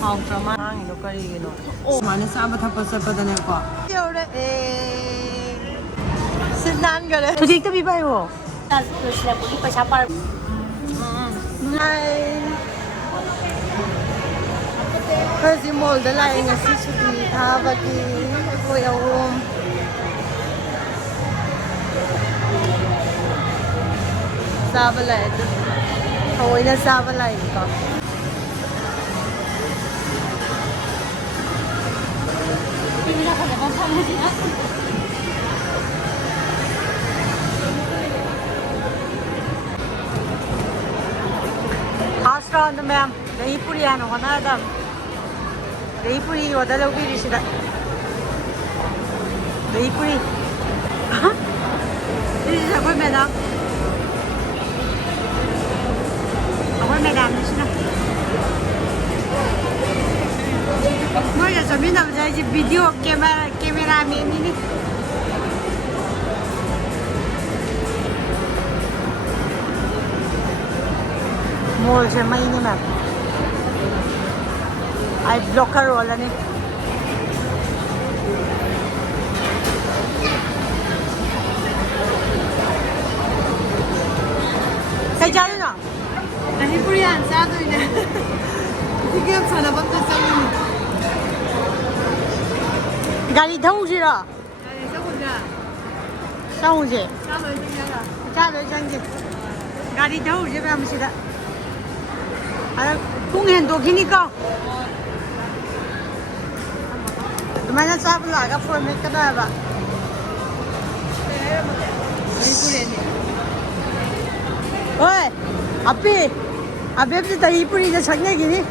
하우트라만 이거 거리기노. 많이 싸바 타파 셋바다네고. 여래 신난 거래. 도저히 또 비봐요. 나 그시래 우리 거 잡아. Kasi mall da lai nga si Chuti thaba ki Kuya Om. Saba lai ito. Kawai na saba lai ko. Bibili ako na bang pamilya? Restaurant ma'am. Dahi puri ano ko na adam. Dahi puri wala lang bili sila. Dahi puri. Ha? This is a good madam. Ako madam na sila. Mga sabi na sa video camera ini. Mall से मैं नहीं मैं आई blocker वाला नहीं सही जा रहे ना नहीं पूरी आंसर दो इन्हें ठीक है खाना बंद कर सकते हैं गाड़ी धो जी रहा अरे सब हो गया शाम से चार बजे जाएगा गाड़ी धो जी रहा मुझे दा अरे कुंग दो किनी का तुम्हारा साहब लागा फोन में कदा है बा नहीं पूरी नहीं ओए अबे तो दही पूरी जो छकने की नहीं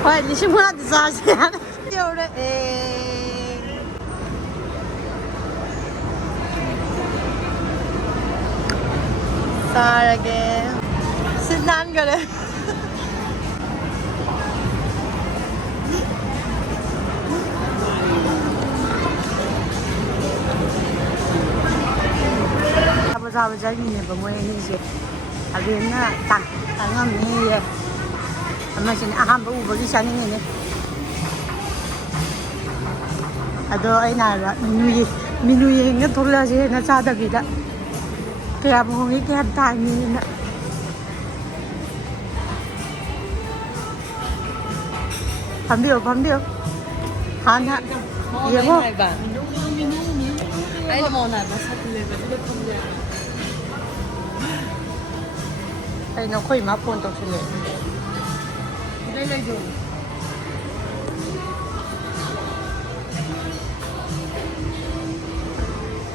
Hoy, ni siya muna sa siya. Yore Sarage. Sinan gale. Apa jadi ni pemuai ni je. Habis na tangam ni ye. Masih aham bu bagi sana ni. Ado ay nara minu ye nga thula je na cha da bida. Kaya mo ngi kaya ta ni na. Pambil. Hana. Ye mo. Ay mo na ba sa television ko. Ay no khoi ma phone to sile. Đây là dùng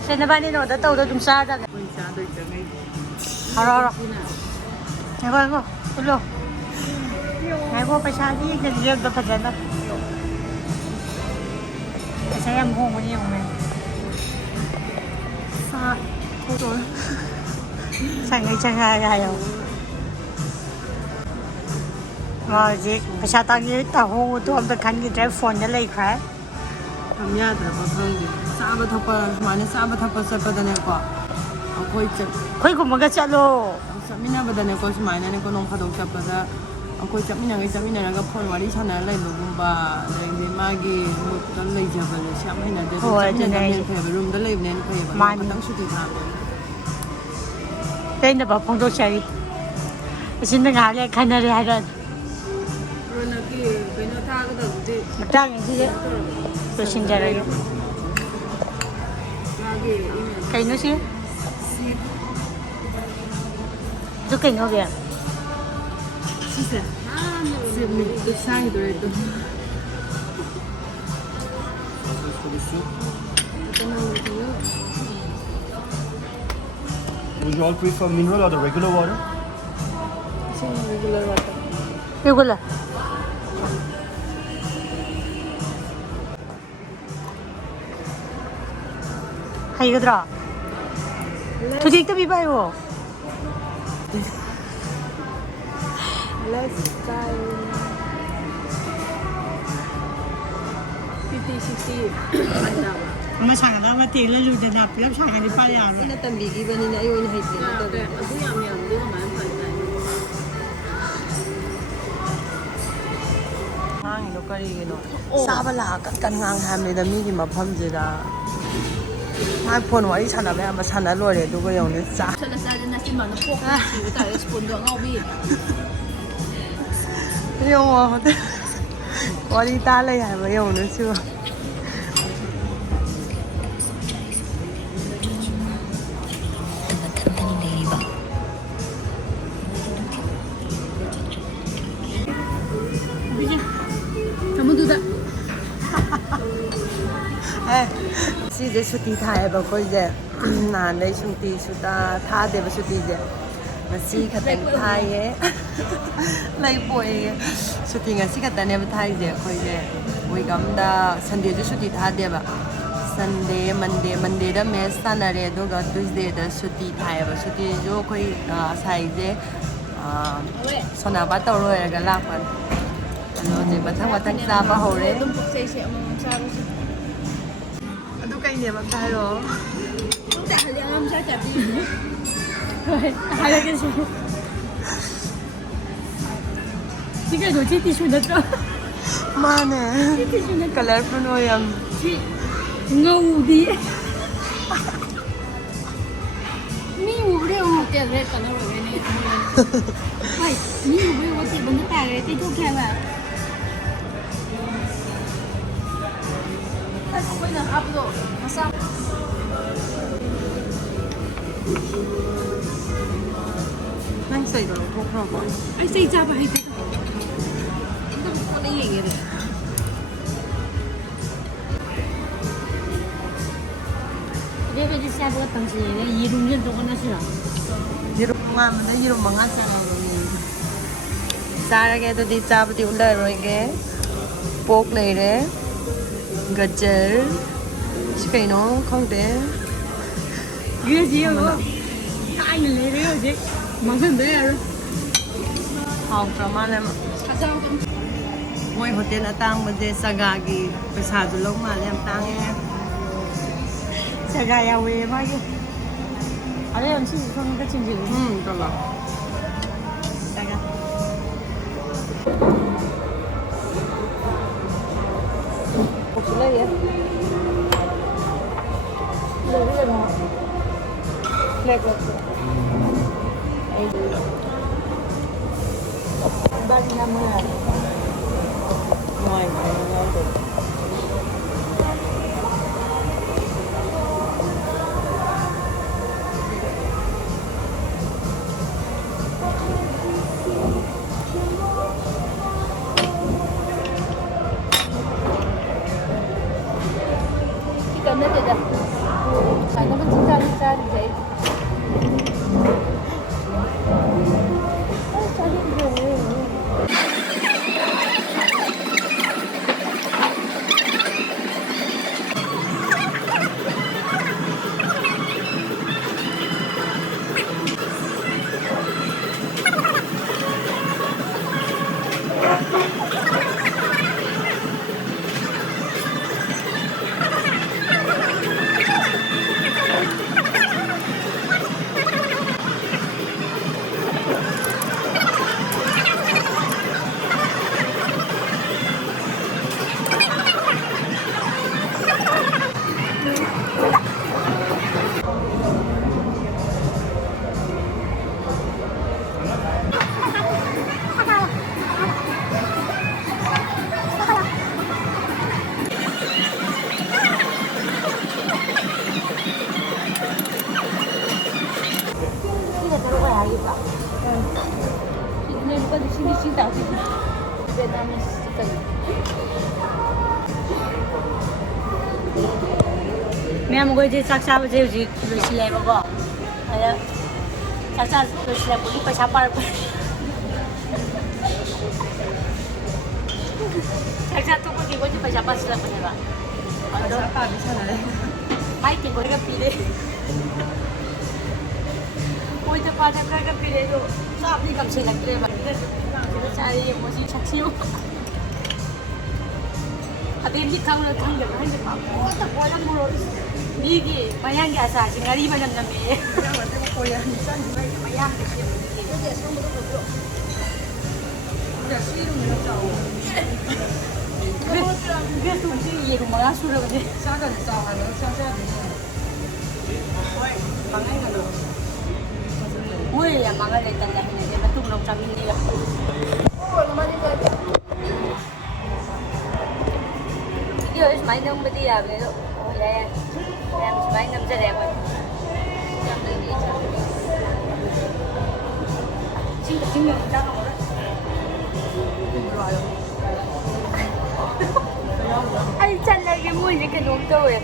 Sen na ba ni no da tàu da dum sa da. Mình xa được cho ngay Aro. Này go. Ulo. Này go pa sa di ga liam da pa da. Saya am hong ni hong men. Sa ko rồi. Sang ngay chang ga yo. Rồi bây giờ tao nghĩ tao hô tôi ông ta khăn cái trái phone để lấy khỏe. Tham gia được bao nhiêu gì? Sao mà thapa, mà nó sao mà thapa sẽ bắt đầu này qua. Khôi chụp. Khôi cũng mà cái chợ lô. Sao mình nào bắt đầu này qua xem này có nông khadong chụp bắt đầu. Khôi chụp mình nào cái phone mà đi sang này lấy luôn ba, lấy đi magi, một cái lấy chụp rồi xem hay là để chụp này phải về room để lấy nên phải về. Mà tăng số tiền tham. Tên là bảo phong độ chạy. Xin đừng ngại lại khăn này hay rồi. Rồi nó kia cái nó tha cái đầu gì? Mặt trăng gì đấy. Tôi xin chào rồi. Cái nó xí. Tôi kinh không vậy? Xí. Xí mình tôi sang rồi tôi. Would you all prefer mineral or the regular water? Regular water. Regular. Hay cái đó. Tôi thích cái bài vô. Let's try. 60 앉아봐. 엄마 장가다 봐 딜을 주잖아. 필요 장가니 빨리 안 와. 이나 땀비기버니나 이거는 할지. 그래. 아주 하면 내가 많이 받다. 항이도 거리기노. 싸발라 깐깐강 합니다. 미기 마팜지다. 막 폰 와리 사나베 아마 사나 로레 누가 영네 싸. 살라사는 나시만 po kasi tayo respondo ang awit. 영어 호텔. 와리 달라야 봐 영네 슈. Kamu duda. 시제 슈티 타해봐 거이제 나네 슈티 슈다 타데바 슈티제 ngasi khatan thai lai poi shooting ngasi khatan ne thai je khoi je oi gamda sunday ju shooting tha de ba sunday monday da match sanare do ga tuesday da shooting thai ba shooting jo khoi sai je sona ba taw ro ga la pan ano je mathang sa ba ho re Tumpok sa isi ang saro si. adu kai ne ba thai ro Punta ka lang ang sa tapi. Halaga siya. Sige, do chiti siya na to. mane Chiti siya na to. colorful no yam Ngaudi. Ni ure ute re kana ro ne. Hai, ni ure ute banda ta re ti to kya ba. Ako na abdo. Masa nang sai do thok ro ba ay say cha ba hay dito. Ito ko na yeng ere. Dia kerja siapa datang sini, irum je tu kan nasi lah. yirum nga man yirum manga sa ro ni sarage to di cha pati ulai ro ge pork lai re gajar chicken no khong de Dia dia ko. Kain na le reo je. Mangsan de aro. hong pra ma le Asa ko. moi hotel atang ma de saga gi paisa du long ma le tang e 제가 야 왜 막이. 아래 음식 그런 거 진짜. to lo 제가. Pula ya. Flag. Bagi nama. Ngoài mà ngon được. Ikan na deda. Ay naman si Sari Jay. Ay, Sari Jay. Ini bukan di sini cinta sih. Vietnamese sekali. Ma'am को जे साक्षा बजे जी लोसिले बगो अरे साक्षा लोसिले बोली पैसा पार साक्षा तो को जी पैसा पास ला पनेगा Ada apa di sana deh? माई के बोलेगा पीले कोई तो पाने का पीले तो सब नहीं कम से लगते हैं चाहिए मुझे सक्सियों ꯑꯗꯩꯗꯤ ꯈꯪꯗꯦ ꯍꯥꯏꯁꯦ ꯄꯥꯛꯄꯣꯠꯇ ꯄꯣꯠꯇ ꯃꯣꯔꯣꯛ ꯃꯤꯒꯤ ꯃꯌꯥꯡꯒꯤ ꯑꯆꯥꯔꯁꯤ ꯉꯥꯔꯤ ꯃꯅꯝ ꯅꯝꯃꯦ ꯕꯦꯁꯇꯨꯁꯤ ꯌꯦꯔꯨꯝ 5 ꯁꯨꯔꯕꯅꯦ ꯆꯥꯒꯅꯤ ꯆꯥꯎ ꯍꯥꯏꯕ ꯆꯥꯖꯗꯦ ꯃꯣꯏ ꯌꯥꯝ ꯃꯥꯡꯍꯜꯂꯦ ꯇꯜꯂꯦ ꯍꯩꯅꯗꯦ ꯃꯇꯨꯡ ꯂꯧ ꯆꯥꯃꯤꯟꯅꯩ ꯚꯤꯗꯤꯑꯣ ꯁꯨꯃꯥꯏꯅ ꯅꯝꯕꯗꯤ ꯌꯥꯕꯅꯦ ꯑꯗꯣ ꯌꯥꯏ ꯃꯌꯥꯝ ꯁꯨꯃꯥꯏꯅ ꯅꯝꯖꯔꯦ ꯑꯩꯈꯣꯏ ꯑꯩ ꯆꯠꯂꯒꯦ ꯃꯣꯏꯁꯦ ꯀꯩꯅꯣꯝ ꯇꯧꯋꯦ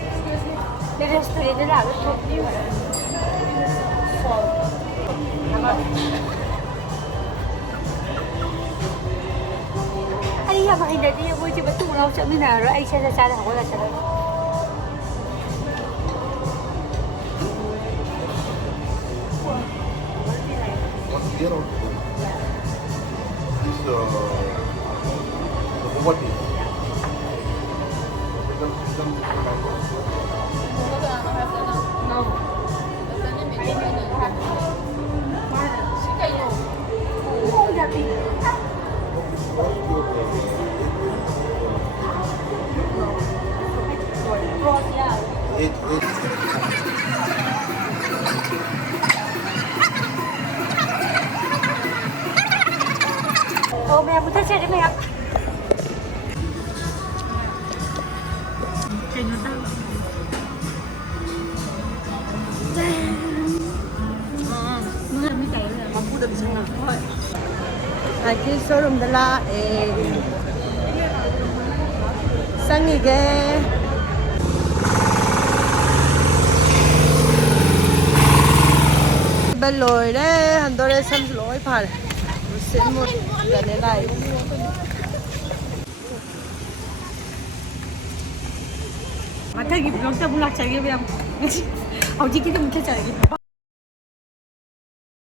ꯔꯦꯁꯇꯨꯔꯦꯟꯗ ꯂꯥꯛꯑꯒ ꯊꯣꯛꯄꯤꯌꯨ ꯑꯩ ꯌꯥꯝ ꯍꯩꯅꯗꯦ ꯃꯣꯏꯁꯦ ꯃꯇꯨꯡ ꯃꯅꯥꯎ ꯆꯠꯃꯤꯟꯅꯔꯔꯣꯏ ꯑꯩ ꯁꯦꯗ ꯆꯥꯗ ꯍꯧꯒꯠꯂ ꯆꯠꯂꯒꯦ Here or this the Bhopal tea. mẹ muốn chơi đấy mẹ cái nó đau nó làm cái này mà cũng được xong nào thôi cái showroom đó là sang nghỉ ghê bên lồi đấy hắn tôi đây xem lỗi phải xin một lần này mà thay kịp nó ta muốn lạc chạy cái em, ông chỉ cái mình chơi chạy